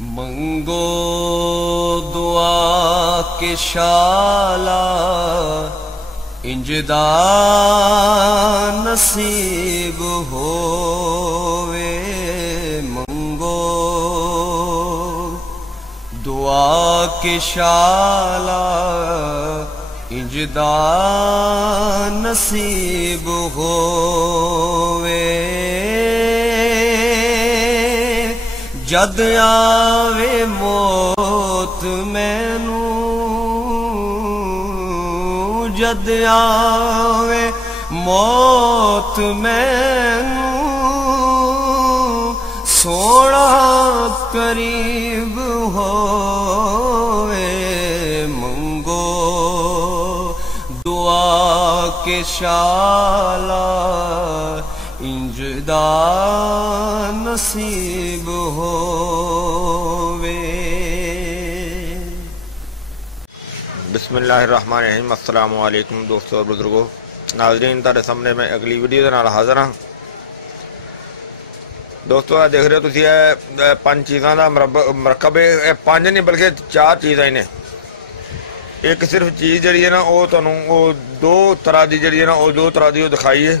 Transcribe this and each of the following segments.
मंगो दुआ के शाला इंजदा नसीब होवे। मंगो दुआ के शाला इंजदा नसीब होवे। जद आवे मौत मैनू, जद आवे मौत मैनू, सोना करीब होवे। मंगो दुआ के शाला इंजदा नसीब होवे। बिस्मिल्लाहिर्रहमानिर्रहीम। अस्सलाम वालेकुम दोस्तों और बुजुर्गों, नाज़रीन, तारे सामने मैं अगली वीडियो के नाल हाज़र हाँ। दोस्तों देख रहे हो तुसी पंज चीज़ों का मरकब है। पंज नहीं बल्कि चार चीज़ां ही ने। एक सिर्फ चीज़ जी है ना वो तुहानूं वो दो तरह की जी है ना वो दो तरह की दिखाई है।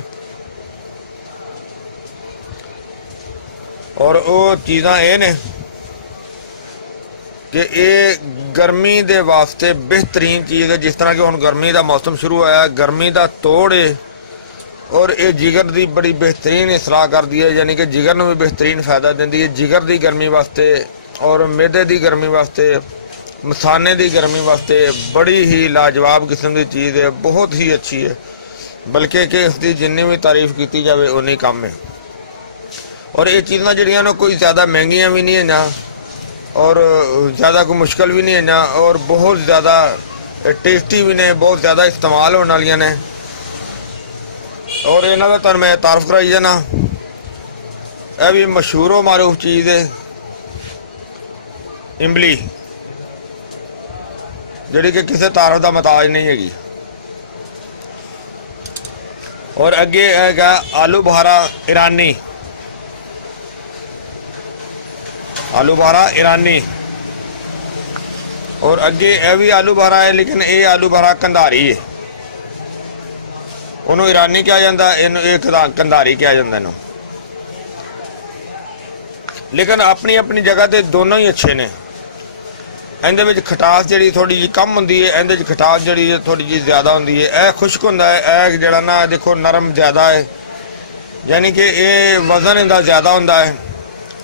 और वो चीज़ां ये ने कि ये गर्मी दे वास्ते बेहतरीन चीज़ है। जिस तरह कि हुण गर्मी का मौसम शुरू होया, गर्मी का तोड़ है और ये जिगर की बड़ी बेहतरीन इसलाह करती है, यानी कि जिगर में भी बेहतरीन फायदा देती है। जिगर की गर्मी वास्ते और मैदे की गर्मी वास्ते, मसाने की गर्मी वास्ते बड़ी ही लाजवाब किस्म की चीज़ है, बहुत ही अच्छी है। बल्कि कि इसकी जिन्नी भी तारीफ की जाए उन्नी कम है। और ये चीज़ां जिहड़ियां ना कोई ज़्यादा महंगियां भी नहीं है ना और ज़्यादा कोई मुश्किल भी नहीं है ना और बहुत ज़्यादा टेस्टी भी ने, बहुत ज़्यादा इस्तेमाल होने वाली ने। और इन्हों का तुहानूं मैं तारफ कराई जाना। यह भी मशहूर व मारूफ चीज़ है इमली, जिहड़ी कि किसी तारफ का महताज नहीं हैगी। और अगे है आलू बुखारा ईरानी, आलू बुखारा ईरानी। और अगे यह भी आलू बुखारा है, लेकिन ये आलू बुखारा कंधारी है। उन्होंने ईरानी कहा जाता, इन्होंने कंधारी कहा जाता इन्हों। लेकिन अपनी अपनी जगह ते दोनों ही अच्छे ने। इहदे विच खटास जिहड़ी थोड़ी जी कम हुंदी है, इहदे च खटास जिहड़ी थोड़ी जी ज़्यादा हुंदी है। यह खुश्क हुंदा है, यह जिहड़ा ना देखो नरम ज़्यादा है, यानी कि ये वजन इहदा ज़्यादा हुंदा है,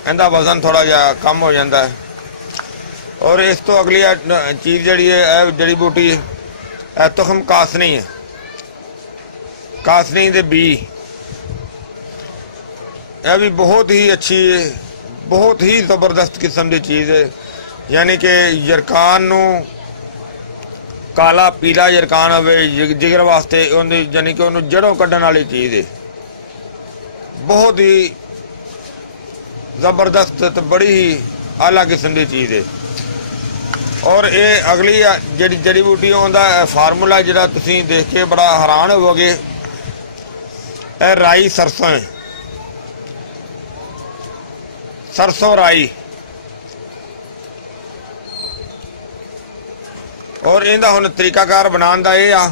इहदा वजन थोड़ा जिहा कम हो जाता है। और इस तो अगली चीज़ जिहड़ी है जड़ी बूटी है तुखम कासनी है, कासनी दे बी। यह भी बहुत ही अच्छी है, बहुत ही ज़बरदस्त किस्म की चीज़ है। यानी कि यरकान नू काला पीला यरकान होवे जिगर वास्ते, यानी कि उन्होंने जड़ों कढ़न वाली चीज़ है। बहुत ही ज़बरदस्त तो बड़ी ही आला किस्म की चीज़ है। और ये अगली जी जड़ी बूटी उनका फार्मूला जिहड़ा तुसीं देख के बड़ा हैरान होवोगे। यह राई सरसों है, सरसों राई। और इनका हुण तरीकाकार बनाने का यह आ।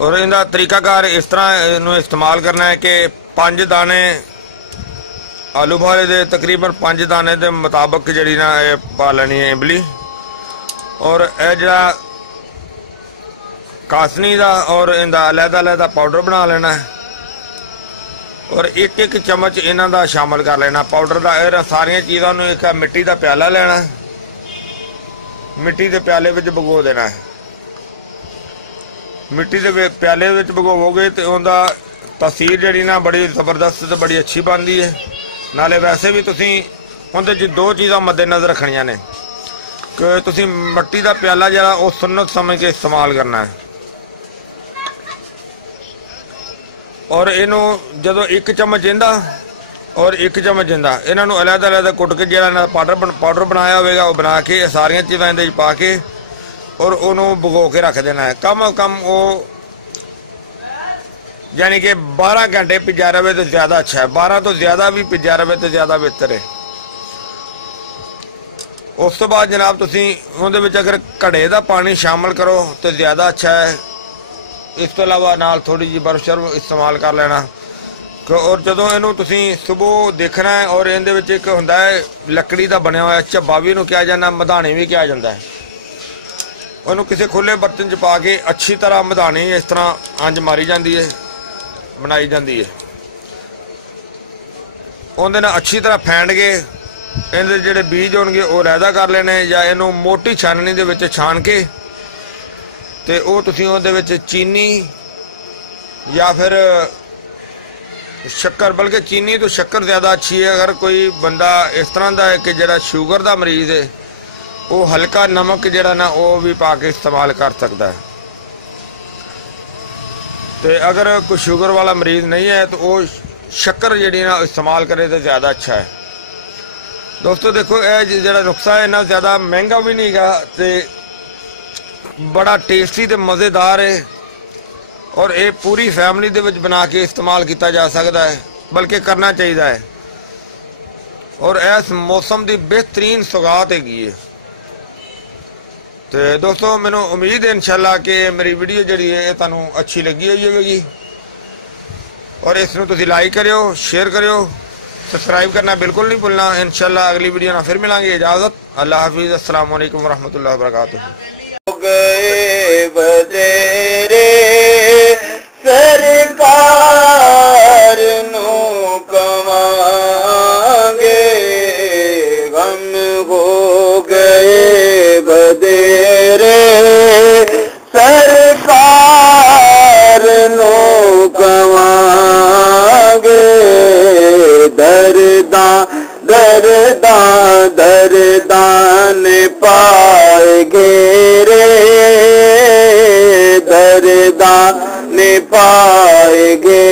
और इनका तरीकाकार इस तरह इनू इस्तेमाल करना है कि 5 दाने आलू बुखारे दे तकरीबन 5 दाने के मुताबिक जी ना पा लेनी है इमली। और यह जरा कासनी का और इनका अलहदा अलहदा पाउडर बना लेना है। और एक एक चम्मच इन्हों का शामिल कर लेना पाउडर का। यह सारिया चीज़ों को एक मिट्टी का प्याला लेना है, मिट्टी के प्याले में भगो देना है। मिट्टी के प्याले में भगोवोगे तो उनका तसीर जी ना बड़ी जबरदस्त तो बड़ी अच्छी बनती है। नाले वैसे भी तुसी उनके दो चीज़ां मद्देनज़र रखनियां ने कि तुसी मिट्टी का प्याला जरा वो सुन्नत समझ के इस्तेमाल करना है। और इनू जो एक चम्मच इंदा और एक चम्मच इंदा इन्हों अलहदा अलहदा कुट के जो पाउडर बनाया होगा वो बना के सारिया चीज़ां इहदे पा के और उन्होंने भगो के रख देना है। कम अज कम वो यानी कि 12 घंटे भिजा रहे तो ज्यादा अच्छा है, 12 तो ज्यादा भी भिजा रहे तो ज्यादा बेहतर है। उस तो बाद जनाब तुसीं उहदे विच अगर घड़े का पानी शामिल करो तो ज्यादा अच्छा है। इस तो अलावा नाल थोड़ी जी बर्फ शर्फ इस्तेमाल कर लेना। और जदों इनू तुसीं सुबह देखना है, और इहदे विच एक हुंदा है लकड़ी का बनया हुआ झब्बा भी इहनूं कहा जाता, मधानी भी कहा जाता है। उन्होंने किसी खुले बर्तन च पा के अच्छी तरह मधानी इस तरह अंज मारी जाती है, बनाई जाती है। उहदे नाल अच्छी तरह फैंड के इहदे जिहड़े बीज होणगे वो लैदा कर लेने, या इहनूं मोटी छाननी दे विच छान के ते वो तुसीं उहदे विच चीनी या फिर शक्कर, बल्कि चीनी तो शक्कर ज़्यादा अच्छी है। अगर कोई बंदा इस तरह का है कि जिहड़ा शुगर का मरीज़ है वो हल्का नमक जिहड़ा ना वो भी पा के इस्तेमाल कर सकता है। तो अगर कोई शुगर वाला मरीज़ नहीं है तो वो शक्कर जिहड़ी ना इस्तेमाल करे तो ज़्यादा अच्छा है। दोस्तों देखो यह जिहड़ा नुस्खा है इन्ना ज़्यादा महंगा भी नहीं गा, तो बड़ा टेस्टी तो मज़ेदार है, और ये पूरी फैमिली दे विच बना के इस्तेमाल किया जा सकता है, बल्कि करना चाहिए है। और इस मौसम की बेहतरीन सौगात हैगी है। तो दोस्तों मैनू उम्मीद है इंशाल्लाह कि मेरी वीडियो जी है तुहानू अच्छी लगी होगी, और इसनू तुसीं लाइक करियो, शेयर करियो, सब्सक्राइब करना बिल्कुल नहीं भूलना। इंशाल्लाह अगली वीडियो ना फिर मिलांगे। इजाज़त, अल्लाह हाफिज़, अस्सलाम वालेकुम वरहमतुल्लाहि वबरकातुहू। गए बदेरे सरकार नू कमांगे, गम हो गए बदेरे सरकार नू कमांगे। दरदां ने पाएगे रे, दरदां ने पाएगे।